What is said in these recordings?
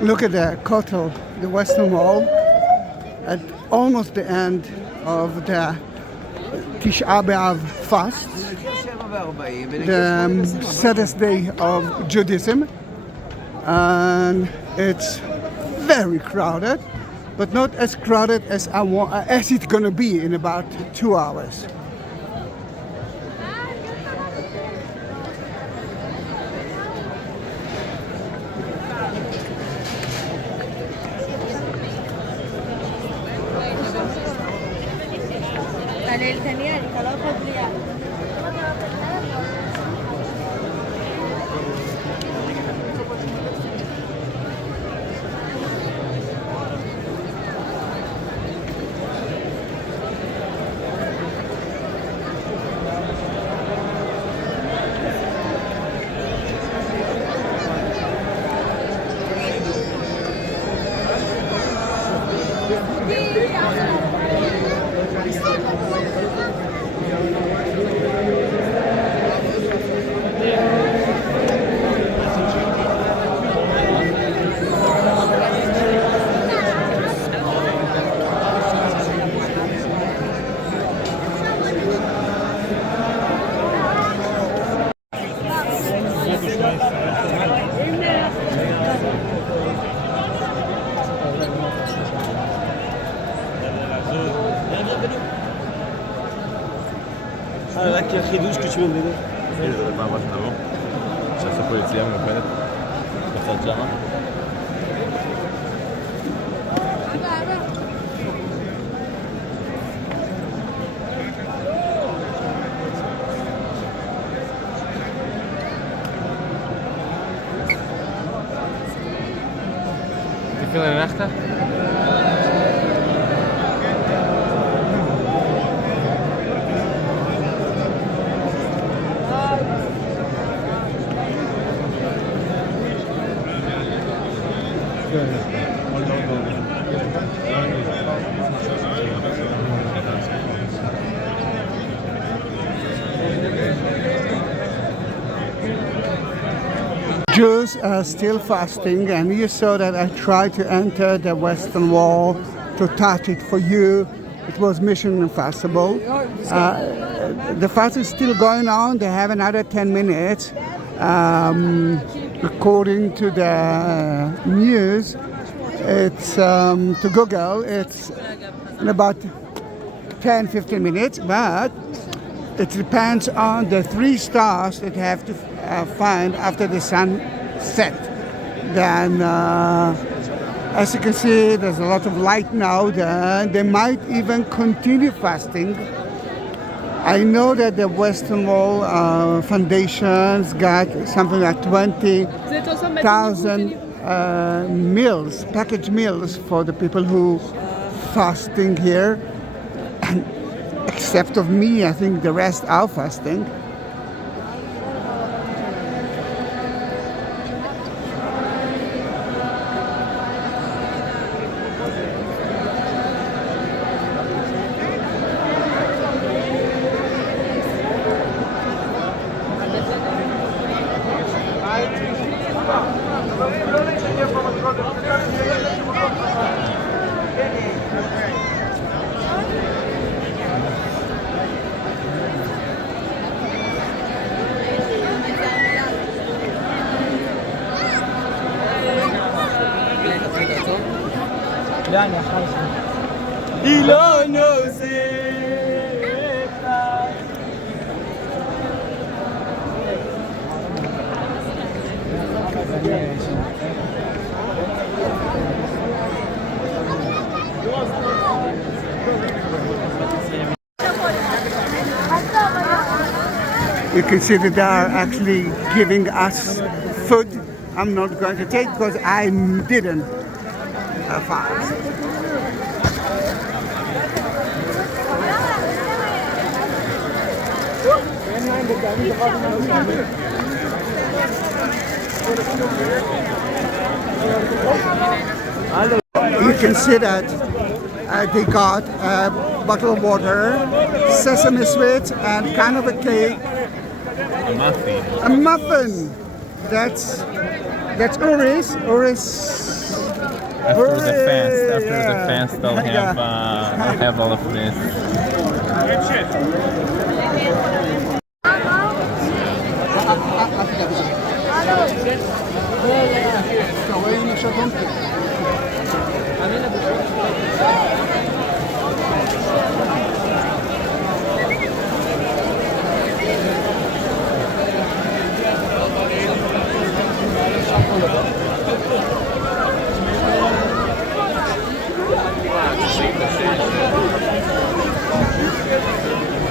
Look at the Kotel, the Western Wall, at almost the end of the Tisha B'Av fast, the saddest day of Judaism, and it's very crowded, but not as crowded as it's going to be in about 2 hours. רק החידוש כשהוא עובד. זה דבר מה שנבוא, שעשה פה יציאה מיוחדת בצד שמה. תפילה הלכת? Jews are still fasting, and you saw that I tried to enter the Western Wall to touch it for you. It was mission impossible. The fast is still going on. They have another 10 minutes. According to the news, it's to Google, it's in about 10-15 minutes, but it depends on the 3 stars that you have to find after the sun set. Then, as you can see, there's a lot of light now. They might even continue fasting. I know that the Western Wall Foundation's got something like 20,000 meals, packaged meals for the people who fasting here. And except of me, I think the rest are fasting. היא לא נוזלת. You can see that they are actually giving us food. I'm not going to take because I didn't fast. You can see that they got a bottle of water, sesame sweets, and kind of a cake. A muffin. A muffin. That's Uri's. Uri's After the fast, I'll have all of this.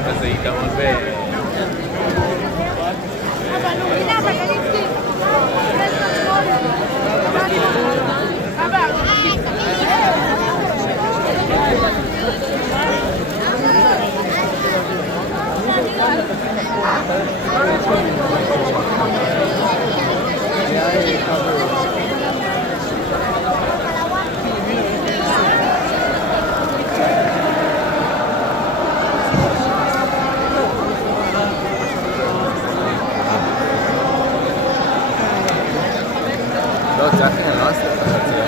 אז זה יתרון לא, צחי, אני לא אעשה את החצי.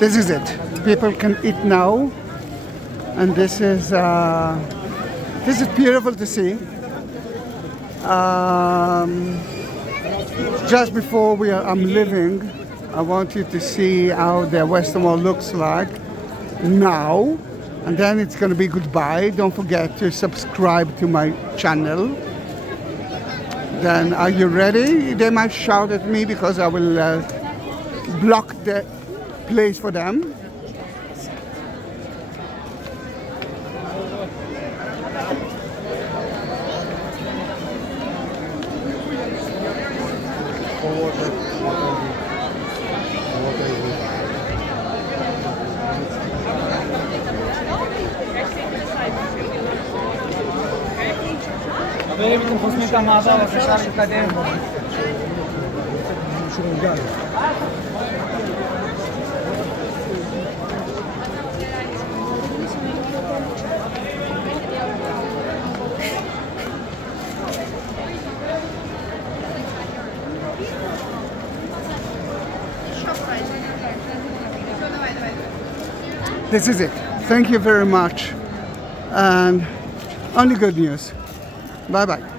This is it. People can eat now, and this is beautiful to see. Just before I'm leaving, I want you to see how the Western Wall looks like now, and then it's going to be goodbye. Don't forget to subscribe to my channel. Then, are you ready? They might shout at me because I will block the place for them. חברים, אתם חוסמים את המעבר, בבקשה להתקדם. This is it. Thank you very much. And only good news. Bye-bye.